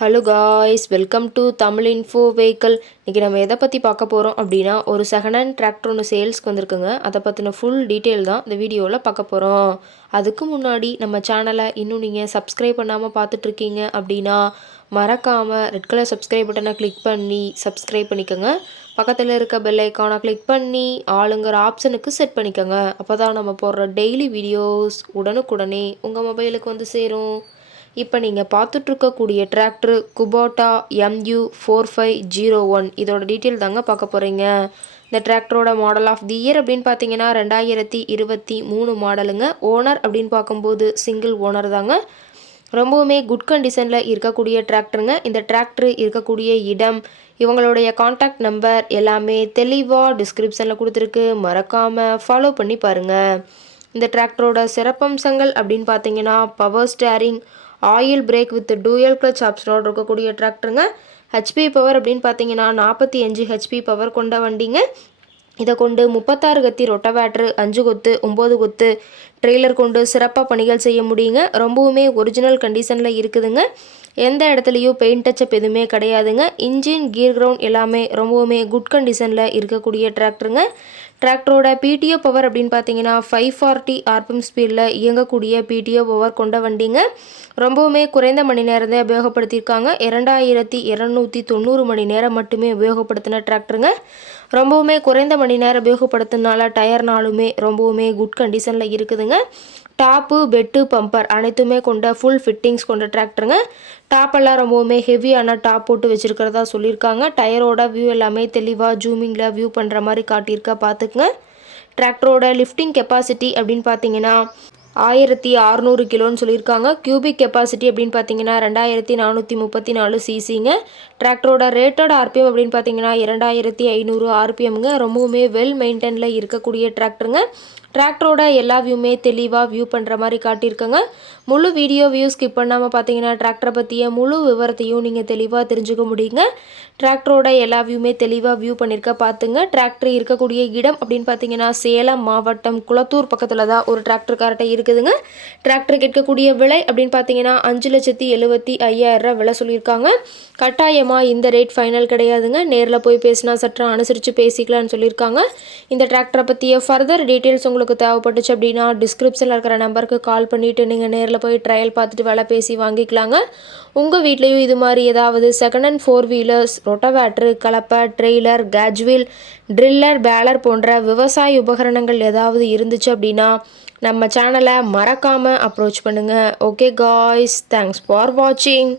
Hello guys, welcome to Tamil info vehicle. இன்றைக்கி நம்ம எதை பற்றி பார்க்க போகிறோம் அப்படின்னா, ஒரு செகண்ட் ஹேண்ட் டிராக்டர் ஒன்று சேல்ஸ்க்கு வந்திருக்குங்க. அதை பற்றின ஃபுல் டீட்டெயில் தான் இந்த வீடியோவில் பார்க்க போகிறோம். அதுக்கு முன்னாடி நம்ம சேனலை இன்னும் நீங்கள் சப்ஸ்கிரைப் பண்ணாமல் பார்த்துட்ருக்கீங்க அப்படின்னா மறக்காமல் ரெட் கலர் சப்ஸ்கிரைப் பட்டனை கிளிக் பண்ணி சப்ஸ்கிரைப் பண்ணிக்கோங்க. பக்கத்தில் இருக்க பெல் ஐக்கானை கிளிக் பண்ணி ஆளுங்கிற ஆப்ஷனுக்கு செட் பண்ணிக்கோங்க. அப்போ தான் நம்ம போடுற டெய்லி வீடியோஸ் உடனுக்குடனே உங்கள் மொபைலுக்கு வந்து சேரும். இப்போ நீங்கள் பார்த்துட்ருக்கக்கூடிய டிராக்டர் குபோட்டா MU4501. இதோட டீட்டெயில் தாங்க பார்க்க போகிறீங்க. இந்த டிராக்டரோட மாடல் ஆஃப் தி இயர் அப்படின்னு பார்த்தீங்கன்னா 2023 மாடலுங்க. ஓனர் அப்படின்னு பார்க்கும்போது சிங்கிள் ஓனர் தாங்க. ரொம்பவுமே குட் கண்டிஷனில் இருக்கக்கூடிய டிராக்டருங்க. இந்த டிராக்டர் இருக்கக்கூடிய இடம், இவங்களுடைய காண்டாக்ட் நம்பர் எல்லாமே தெளிவாக டிஸ்கிரிப்ஷனில் கொடுத்துருக்கு. மறக்காமல் ஃபாலோ பண்ணி பாருங்கள். இந்த டிராக்டரோட சிறப்பம்சங்கள் அப்படின்னு பார்த்தீங்கன்னா power steering, oil brake with dual clutch ஆப்ஷனோடு இருக்கக்கூடிய டிராக்டருங்க. ஹெச்பி பவர் அப்படின்னு பார்த்தீங்கன்னா 45 ஹெச்பி பவர் கொண்ட வண்டிங்க. இதை கொண்டு 36 கத்தி ரொட்டவேட்ரு, 5 கொத்து, 9 கொத்து ட்ரெய்லர் கொண்டு சிறப்பாக பணிகள் செய்ய முடியுங்க. ரொம்பவுமே ஒரிஜினல் கண்டிஷனில் இருக்குதுங்க. எந்த இடத்துலையும் பெயிண்ட் டச்சப் எதுவுமே கிடையாதுங்க. இன்ஜின், கியர் கிரவுண்ட் எல்லாமே ரொம்பவுமே குட் கண்டிஷனில் இருக்கக்கூடிய டிராக்டருங்க. டிராக்டரோட பிடிஓ பவர் அப்படின்னு பார்த்தீங்கன்னா 540 RPM ஸ்பீடில் இயங்கக்கூடிய பிடிஓ பவர் கொண்ட வண்டிங்க. ரொம்பவுமே குறைந்த மணி நேரத்தை உபயோகப்படுத்தியிருக்காங்க. 2290 மணி நேரம் மட்டுமே உபயோகப்படுத்தின டிராக்டருங்க. ரொம்பவுமே குறைந்த மணி நேரம் உபயோகப்படுத்தினால டயர்னாலுமே ரொம்பவுமே குட் கண்டிஷனில் இருக்குதுங்க. டாப்பு, பெட்டு, பம்பர் அனைத்துமே கொண்ட ஃபுல் ஃபிட்டிங்ஸ் கொண்ட டிராக்டருங்க. டாப்பெல்லாம் ரொம்பவுமே ஹெவியான டாப் போட்டு வச்சுருக்கிறதா சொல்லியிருக்காங்க. டயரோட வியூ எல்லாமே தெளிவாக ஜூமிங்கில் வியூ பண்ணுற மாதிரி காட்டியிருக்கா பார்த்துக்குங்க. டிராக்டரோட லிஃப்டிங் கெப்பாசிட்டி அப்படின்னு பார்த்தீங்கன்னா 1600 கிலோன்னு சொல்லியிருக்காங்க. கியூபிக் கெப்பாசிட்டி அப்படின்னு பார்த்தீங்கன்னா 2434 சிசிங்க. டிராக்டரோட ரேட்டட் ஆர்பிஎம் அப்படின்னு பார்த்தீங்கன்னா 2500 RPMங்க. ரொம்பவுமே வெல் மெயின்டைனில் இருக்கக்கூடிய டிராக்டருங்க. டிராக்டரோட எல்லா வியூமே தெளிவாக வியூ பண்ணுற மாதிரி காட்டியிருக்கங்க. முழு வீடியோ வியூ ஸ்கிப் பண்ணாமல் பார்த்தீங்கன்னா டிராக்டரை பற்றிய முழு விவரத்தையும் நீங்கள் தெளிவாக தெரிஞ்சுக்க முடியுங்க. டிராக்டரோட எல்லா வியூமே தெளிவாக வியூ பண்ணியிருக்க பார்த்துங்க. டிராக்டர் இருக்கக்கூடிய இடம் அப்படின்னு பார்த்தீங்கன்னா சேலம் மாவட்டம் குளத்தூர் பக்கத்தில் தான் ஒரு டிராக்டர் கரெக்டாக இருக்குதுங்க. டிராக்டர் கேட்கக்கூடிய விலை அப்படின்னு பார்த்தீங்கன்னா 5,75,000 விலை சொல்லியிருக்காங்க. கட்டாயமாக இந்த ரேட் ஃபைனல் கிடையாதுங்க. நேரில் போய் பேசினா சற்று அனுசரித்து பேசிக்கலான்னு சொல்லியிருக்காங்க. இந்த டிராக்டரை பற்றிய ஃபர்தர் டீட்டெயில்ஸ் உங்களுக்கு தேவைப்பட்டுச்சு அப்படின்னா டிஸ்கிரிப்ஷனில் இருக்கிற நம்பருக்கு கால் பண்ணிவிட்டு நீங்கள் நேரில் போய் ட்ரையல் பார்த்துட்டு விலை பேசி வாங்கிக்கலாங்க. உங்கள் வீட்லேயும் இது மாதிரி ஏதாவது செகண்ட் ஹேண்ட் 4 வீலர்ஸ், ரொட்டவேட்ரு, கலப்பை, ட்ரெய்லர், கேஜ்வீல், ட்ரில்லர், பேலர் போன்ற விவசாய உபகரணங்கள் ஏதாவது இருந்துச்சு அப்படின்னா நம்ம சேனலை மறக்காமல் அப்ரோச் பண்ணுங்கள். ஓகே காய்ஸ், தேங்க்ஸ் ஃபார் வாட்சிங்.